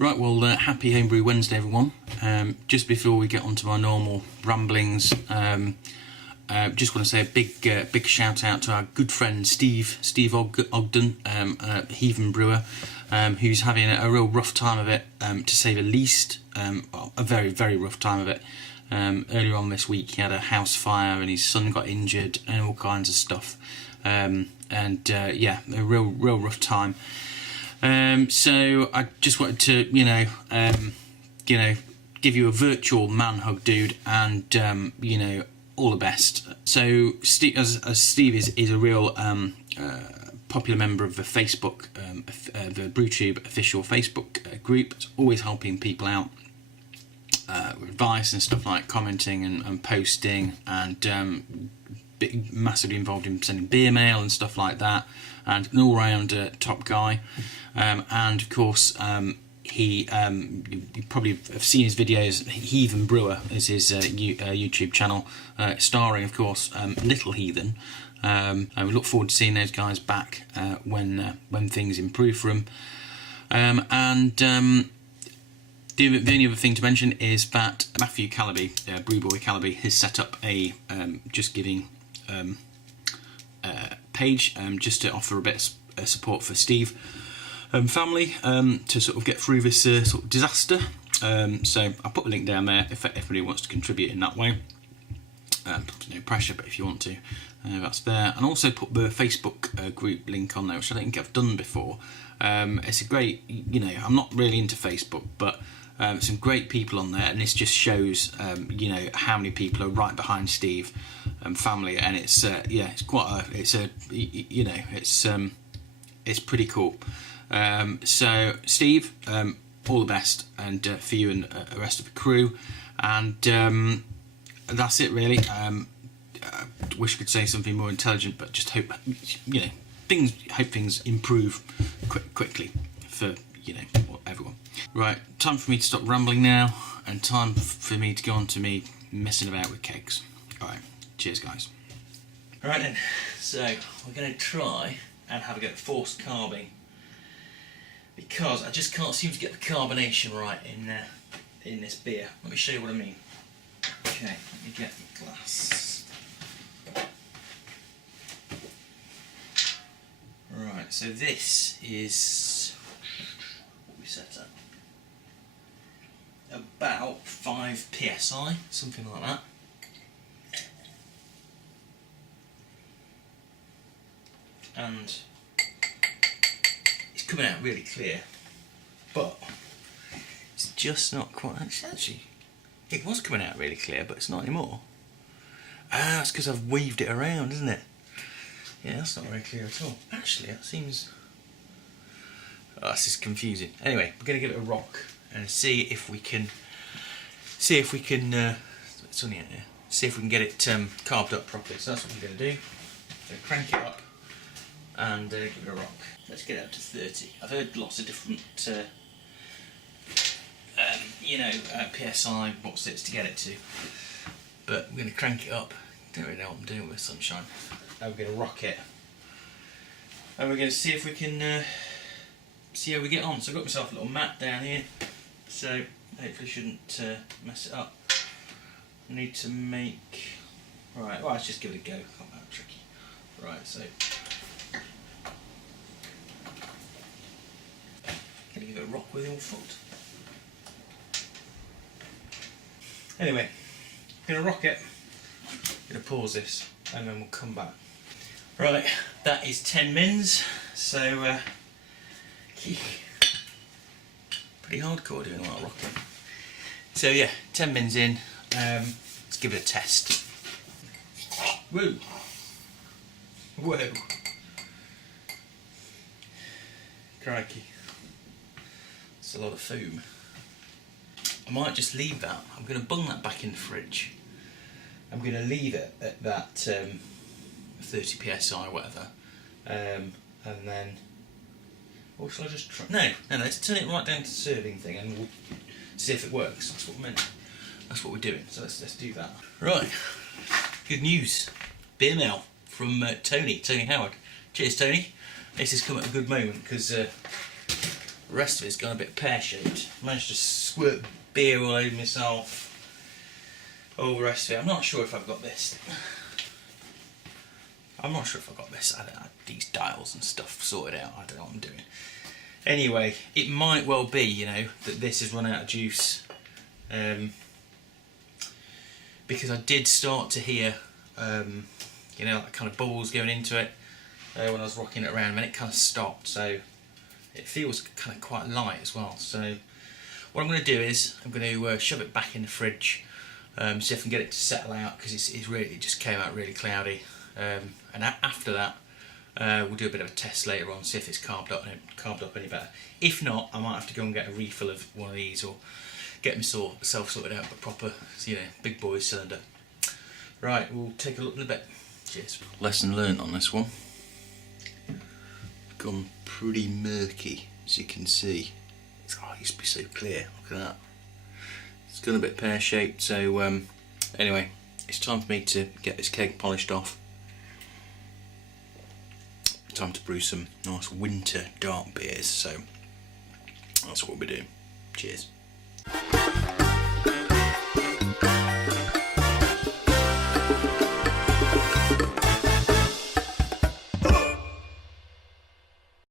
Right, well, happy Homebrew Wednesday, everyone. Just before we get on to our normal ramblings, just want to say a big shout out to our good friend Steve Ogden, Heathen brewer, who's having a real rough time of it, to say the least. A very rough time of it. Earlier on this week, he had a house fire and his son got injured and all kinds of stuff. Yeah, a real rough time. So I just wanted to, give you a virtual man hug, dude, and all the best. So Steve, as Steve is a real popular member of the Facebook, the BrewTube official Facebook group. It's always helping people out with advice and stuff like commenting and posting, and massively involved in sending beer mail and stuff like that, and an all-round top guy. And of course, you probably have seen his videos. Heathen Brewer is his YouTube channel, starring, of course, Little Heathen. And we look forward to seeing those guys back when things improve for them. The only other thing to mention is that Matthew Calaby, Brewboy Calaby, has set up a Just Giving page, just to offer a bit of support for Steve family, to sort of get through this sort of disaster. So I'll put the link down there if anybody wants to contribute in that way. No pressure, but if you want to, that's there. And also put the Facebook group link on there, which I don't think I've done before. It's a great, I'm not really into Facebook, but some great people on there, and this just shows, how many people are right behind Steve family, and it's it's quite it's pretty cool. So Steve, all the best, and for you and the rest of the crew, and that's it really. I wish I could say something more intelligent, but just hope things improve quickly for everyone. Right, time for me to stop rambling now, and time for me to go on to me messing about with kegs. Alright, cheers guys. Alright then, so we're going to try and have a go at forced carbing, because I just can't seem to get the carbonation right in this beer. Let me show you what I mean. Okay, let me get the glass. Right, so this is what we set up. About 5 psi, something like that. And it's coming out really clear, but it's just not quite. Actually, it was coming out really clear, but it's not anymore. That's because I've weaved it around, isn't it? Yeah, that's not very clear at all. Actually, that seems. Oh, this is confusing. Anyway, we're going to give it a rock and see if we can. It's only out here. See if we can get it carved up properly. So that's what we're going to do. So crank it up and give it a rock. Let's get it up to 30. I've heard lots of different, PSI box sets to get it to, but we're going to crank it up. Don't really know what I'm doing with sunshine. And we're going to rock it, and we're going to see if we can see how we get on. So I've got myself a little mat down here, so hopefully shouldn't mess it up. I need to make. Right, well, let's just give it a go. Not that tricky. Right, so. Gonna give it a rock with your foot. Anyway, gonna rock it. Gonna pause this and then we'll come back. Right, that is 10 mins, so pretty hardcore doing a lot of rocking. So yeah, 10 mins in, let's give it a test. Woo! Whoa! Crikey. It's a lot of foam. I might just leave that. I'm going to bung that back in the fridge. I'm going to leave it at that 30 psi or whatever, and then, or shall I just try? No, let's turn it right down to the serving thing and we'll see if it works. That's what I meant. That's what we're doing. So let's do that. Right. Good news. Beer mail from Tony Howard. Cheers, Tony. This has come at a good moment because The rest of it's gone a bit pear-shaped. Managed to squirt beer all over myself. All the rest of it. I'm not sure if I've got this. I don't know, these dials and stuff sorted out. I don't know what I'm doing. Anyway, it might well be, you know, that this has run out of juice. Because I did start to hear, you know, like kind of bubbles going into it when I was rocking it around, and then it kind of stopped. So it feels kind of quite light as well. So what I'm going to do is I'm going to shove it back in the fridge, see if I can get it to settle out, because it just came out really cloudy. And after that, we'll do a bit of a test later on, see if it's carved up any better. If not, I might have to go and get a refill of one of these, or get myself sorted out with a proper, you know, big boy cylinder. Right, we'll take a look in a bit. Cheers. Lesson learnt on this one. Gone pretty murky, as you can see. It used to be so clear. Look at that. It's gone a bit pear-shaped. So anyway, it's time for me to get this keg polished off. Time to brew some nice winter dark beers, so that's what we'll be doing. Cheers.